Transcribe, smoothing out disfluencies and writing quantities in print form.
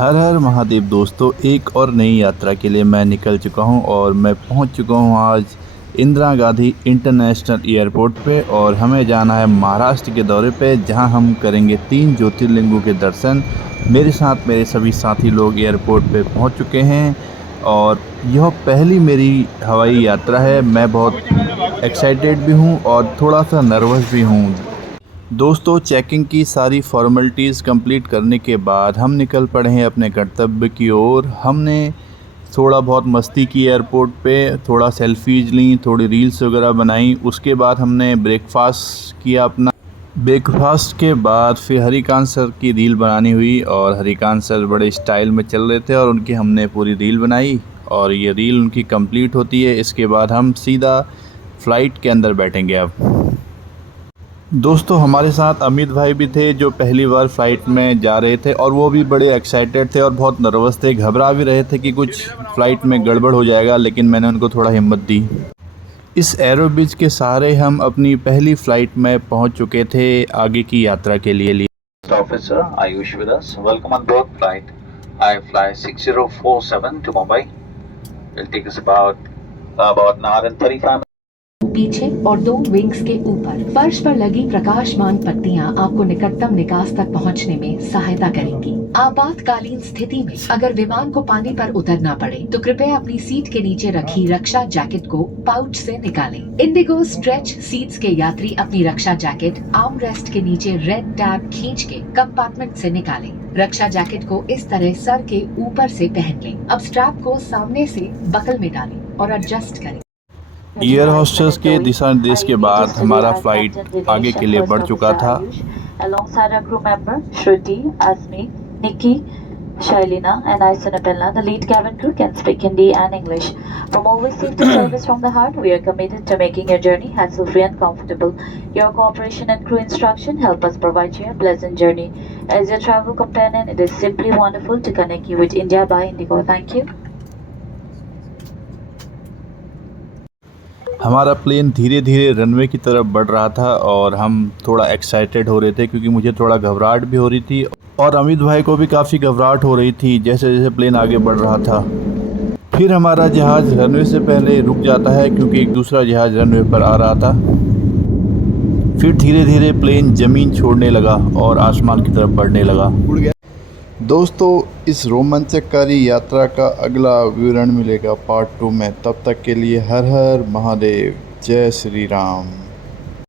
हर हर महादेव दोस्तों, एक और नई यात्रा के लिए मैं निकल चुका हूं और मैं पहुंच चुका हूं आज इंदिरा गांधी इंटरनेशनल एयरपोर्ट पे। और हमें जाना है महाराष्ट्र के दौरे पे, जहां हम करेंगे 3 ज्योतिर्लिंगों के दर्शन। मेरे साथ मेरे सभी साथी लोग एयरपोर्ट पे पहुंच चुके हैं और यह पहली मेरी हवाई यात्रा है। मैं बहुत एक्साइटेड भी हूं और थोड़ा सा नर्वस भी हूं। दोस्तों, चेकिंग की सारी फॉर्मेलिटीज़ कंप्लीट करने के बाद हम निकल पड़े हैं अपने गंतव्य की ओर। हमने थोड़ा बहुत मस्ती की एयरपोर्ट पे, थोड़ा सेल्फीज ली, थोड़ी रील्स वगैरह बनाई। उसके बाद हमने ब्रेकफास्ट किया अपना। ब्रेकफास्ट के बाद फिर हरिकांत सर की रील बनानी हुई और हरिकांत सर बड़े स्टाइल में चल रहे थे और उनकी हमने पूरी रील बनाई और ये रील उनकी कंप्लीट होती है। इसके बाद हम सीधा फ़्लाइट के अंदर बैठेंगे। अब दोस्तों, हमारे साथ अमित भाई भी थे जो पहली बार फ़्लाइट में जा रहे थे और वो भी बड़े एक्साइटेड थे और बहुत नर्वस थे, घबरा भी रहे थे कि कुछ फ़्लाइट में गड़बड़ हो जाएगा, लेकिन मैंने उनको थोड़ा हिम्मत दी। इस एरो ब्रिज के सहारे हम अपनी पहली फ़्लाइट में पहुंच चुके थे आगे की यात्रा के लिए। Officer Ayush with us. Welcome on board flight. I fly 6047 to Mumbai. It'll take us about an hour and 35 minutes. पीछे और 2 विंग्स के ऊपर फर्श पर लगी प्रकाशमान पट्टियां आपको निकटतम निकास तक पहुंचने में सहायता करेंगी। आपातकालीन स्थिति में अगर विमान को पानी पर उतरना पड़े तो कृपया अपनी सीट के नीचे रखी रक्षा जैकेट को पाउच से निकालें। इंडिगो स्ट्रेच सीट्स के यात्री अपनी रक्षा जैकेट आर्म रेस्ट के नीचे रेड टैब खींच के कंपार्टमेंट से निकालें। रक्षा जैकेट को इस तरह सर के ऊपर से पहन लें। अब स्ट्रैप को सामने से बकल में डालें और एडजस्ट करें। एयर होस्टेस के दिशा निर्देश के बाद हमारा फ्लाइट आगे के लिए बढ़ चुका था। Alongside our crew member Shruti, Asmi, Nikki, Shailina and I, Sunapella, the lead cabin crew can speak Hindi and English. From always safe to service from the heart, we are committed to making your journey hassle-free and comfortable. Your cooperation and crew instruction help us provide you a pleasant journey. As your travel companion, it is simply wonderful to connect you with India by Indigo. Thank you. हमारा plane धीरे धीरे runway की तरफ बढ़ रहा था और हम थोड़ा एक्साइटेड हो रहे थे क्योंकि मुझे थोड़ा घबराहट भी हो रही थी और अमित भाई को भी काफ़ी घबराहट हो रही थी जैसे जैसे प्लेन आगे बढ़ रहा था। फिर हमारा जहाज़ रनवे से पहले रुक जाता है क्योंकि एक दूसरा जहाज़ रनवे पर आ रहा था। फिर धीरे धीरे प्लेन ज़मीन छोड़ने लगा और आसमान की तरफ बढ़ने लगा। दोस्तों, इस रोमांचकारी यात्रा का अगला विवरण मिलेगा पार्ट 2 में। तब तक के लिए हर हर महादेव, जय श्री राम।